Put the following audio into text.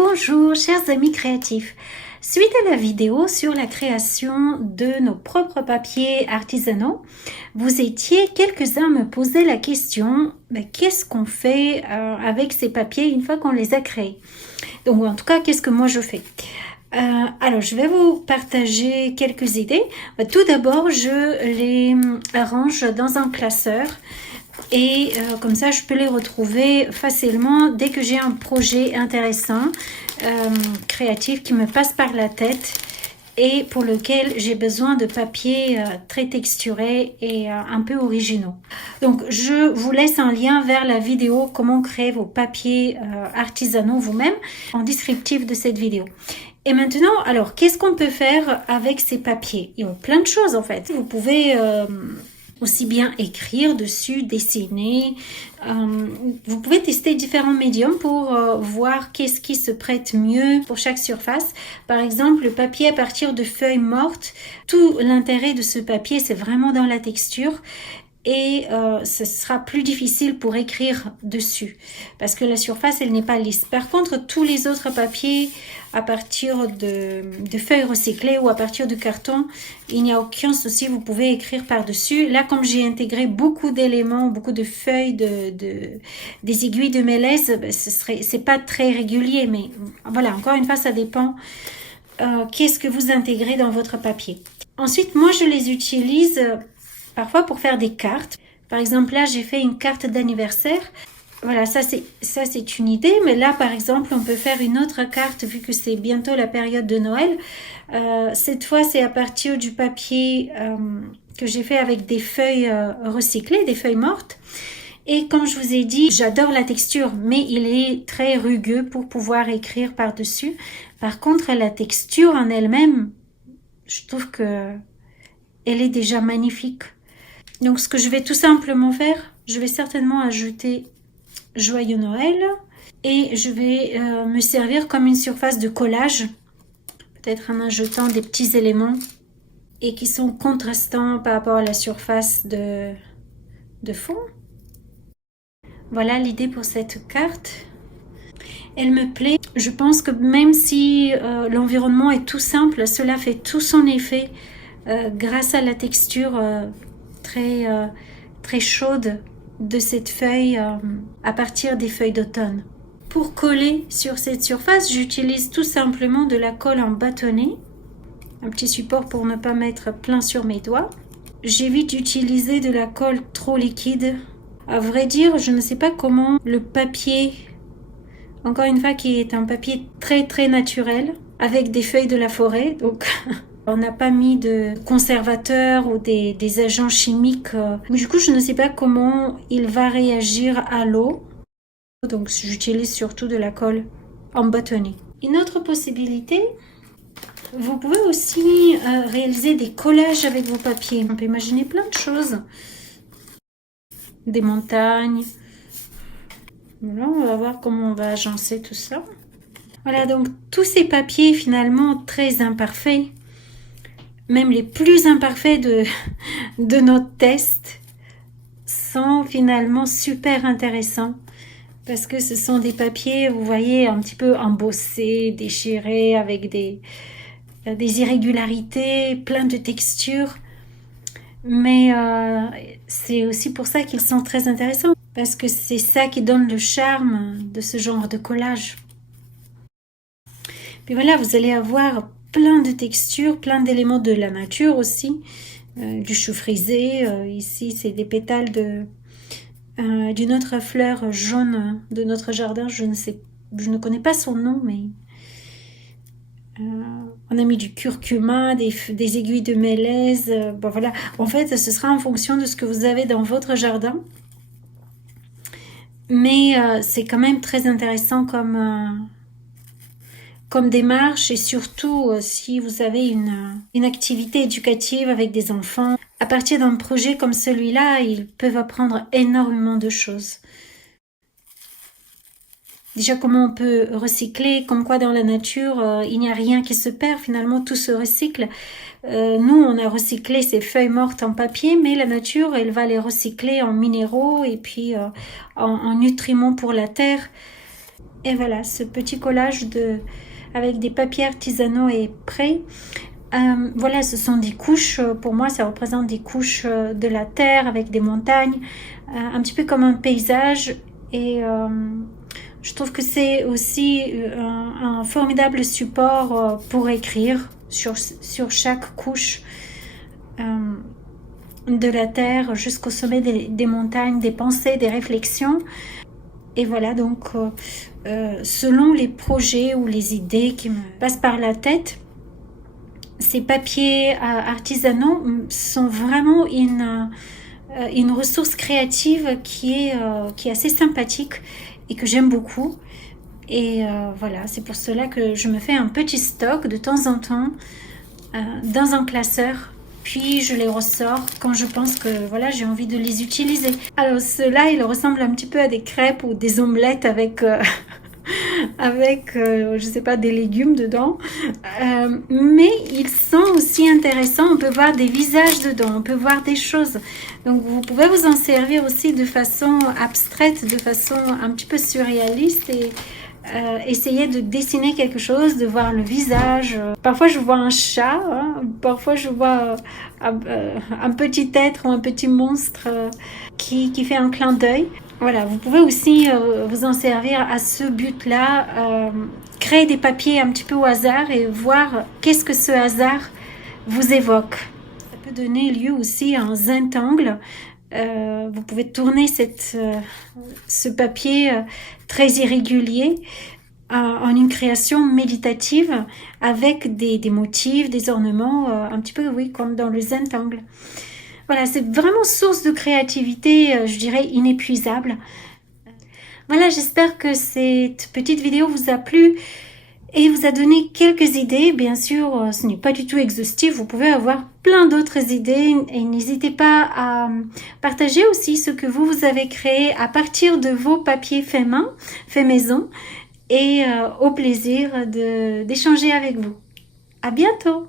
Bonjour chers amis créatifs, suite à la vidéo sur la création de nos propres papiers artisanaux, vous étiez quelques-uns à me poser la question, qu'est-ce qu'on fait avec ces papiers une fois qu'on les a créés? Donc en tout cas, qu'est-ce que moi je fais? Alors je vais vous partager quelques idées. Tout d'abord, je les arrange dans un classeur. Et comme ça, je peux les retrouver facilement dès que j'ai un projet intéressant, créatif qui me passe par la tête et pour lequel j'ai besoin de papiers très texturés et un peu originaux. Donc, je vous laisse un lien vers la vidéo comment créer vos papiers artisanaux vous-même en descriptif de cette vidéo. Et maintenant, alors, qu'est-ce qu'on peut faire avec ces papiers? Il y a plein de choses en fait. Vous pouvez aussi bien écrire dessus, dessiner. Vous pouvez tester différents médiums pour voir qu'est-ce qui se prête mieux pour chaque surface. Par exemple, le papier à partir de feuilles mortes. Tout l'intérêt de ce papier, c'est vraiment dans la texture. Et ce sera plus difficile pour écrire dessus parce que la surface elle n'est pas lisse. Par contre, tous les autres papiers à partir de feuilles recyclées ou à partir de carton, il n'y a aucun souci, vous pouvez écrire par-dessus. Là, comme j'ai intégré beaucoup d'éléments, beaucoup de feuilles, des aiguilles de mélèze, c'est pas très régulier, mais voilà, encore une fois, ça dépend qu'est-ce que vous intégrez dans votre papier. Ensuite, moi, je les utilise parfois pour faire des cartes. Par exemple, là, j'ai fait une carte d'anniversaire. Voilà, ça c'est une idée. Mais là, par exemple, on peut faire une autre carte vu que c'est bientôt la période de Noël. Cette fois, c'est à partir du papier que j'ai fait avec des feuilles recyclées, des feuilles mortes. Et comme je vous ai dit, j'adore la texture, mais il est très rugueux pour pouvoir écrire par-dessus. Par contre, la texture en elle-même, je trouve que elle est déjà magnifique. Donc, ce que je vais tout simplement faire, je vais certainement ajouter Joyeux Noël et je vais me servir comme une surface de collage, peut-être en ajoutant des petits éléments et qui sont contrastants par rapport à la surface de fond. Voilà l'idée pour cette carte. Elle me plaît. Je pense que même si l'environnement est tout simple, cela fait tout son effet grâce à la texture très chaude de cette feuille à partir des feuilles d'automne. Pour coller sur cette surface, j'utilise tout simplement de la colle en bâtonnet, un petit support pour ne pas mettre plein sur mes doigts. J'évite d'utiliser de la colle trop liquide. À vrai dire, je ne sais pas comment le papier, encore une fois qui est un papier très naturel, avec des feuilles de la forêt, donc on n'a pas mis de conservateurs ou des agents chimiques. Du coup, je ne sais pas comment il va réagir à l'eau. Donc, j'utilise surtout de la colle en bâtonnet. Une autre possibilité, vous pouvez aussi réaliser des collages avec vos papiers. On peut imaginer plein de choses. Des montagnes. Voilà, on va voir comment on va agencer tout ça. Voilà, donc tous ces papiers finalement très imparfaits, même les plus imparfaits de notre test, sont finalement super intéressants parce que ce sont des papiers, vous voyez, un petit peu embossés, déchirés, avec des irrégularités, plein de textures. Mais c'est aussi pour ça qu'ils sont très intéressants, parce que c'est ça qui donne le charme de ce genre de collage. Puis voilà, vous allez avoir plein de textures, plein d'éléments de la nature aussi, du chou frisé. Ici, c'est des pétales d'une autre fleur jaune de notre jardin. Je ne connais pas son nom, mais on a mis du curcuma, des aiguilles de mélèze. Bon voilà, en fait, ce sera en fonction de ce que vous avez dans votre jardin. Mais c'est quand même très intéressant comme démarche et surtout si vous avez une activité éducative avec des enfants. À partir d'un projet comme celui-là, ils peuvent apprendre énormément de choses. Déjà, comment on peut recycler, comme quoi dans la nature, il n'y a rien qui se perd, finalement tout se recycle. Nous, on a recyclé ces feuilles mortes en papier, mais la nature, elle va les recycler en minéraux et puis en nutriments pour la terre. Et voilà, ce petit collage avec des papiers artisanaux est prêt. Voilà, ce sont des couches, pour moi ça représente des couches de la terre avec des montagnes, un petit peu comme un paysage. Et je trouve que c'est aussi un formidable support pour écrire sur chaque couche de la terre jusqu'au sommet des montagnes, des pensées, des réflexions. Et voilà, donc selon les projets ou les idées qui me passent par la tête, ces papiers artisanaux sont vraiment une ressource créative qui est assez sympathique et que j'aime beaucoup. Et voilà, c'est pour cela que je me fais un petit stock de temps en temps dans un classeur. Puis je les ressors quand je pense que voilà, j'ai envie de les utiliser. Alors ceux-là, ils ressemblent un petit peu à des crêpes ou des omelettes avec je sais pas, des légumes dedans. Mais ils sont aussi intéressants. On peut voir des visages dedans, on peut voir des choses. Donc vous pouvez vous en servir aussi de façon abstraite, de façon un petit peu surréaliste et essayer de dessiner quelque chose, de voir le visage. Parfois je vois un chat, hein, parfois je vois un petit être ou un petit monstre qui fait un clin d'œil. Voilà, vous pouvez aussi vous en servir à ce but-là, créer des papiers un petit peu au hasard et voir qu'est-ce que ce hasard vous évoque. Ça peut donner lieu aussi à un zintangle. Vous pouvez tourner ce papier très irrégulier en une création méditative avec des motifs, des ornements, un petit peu, oui, comme dans le zintangle. Voilà, c'est vraiment source de créativité, je dirais, inépuisable. Voilà, j'espère que cette petite vidéo vous a plu et vous a donné quelques idées. Bien sûr, ce n'est pas du tout exhaustif, vous pouvez avoir plein d'autres idées et n'hésitez pas à partager aussi ce que vous avez créé à partir de vos papiers faits main, faits maison et au plaisir d'échanger avec vous. À bientôt!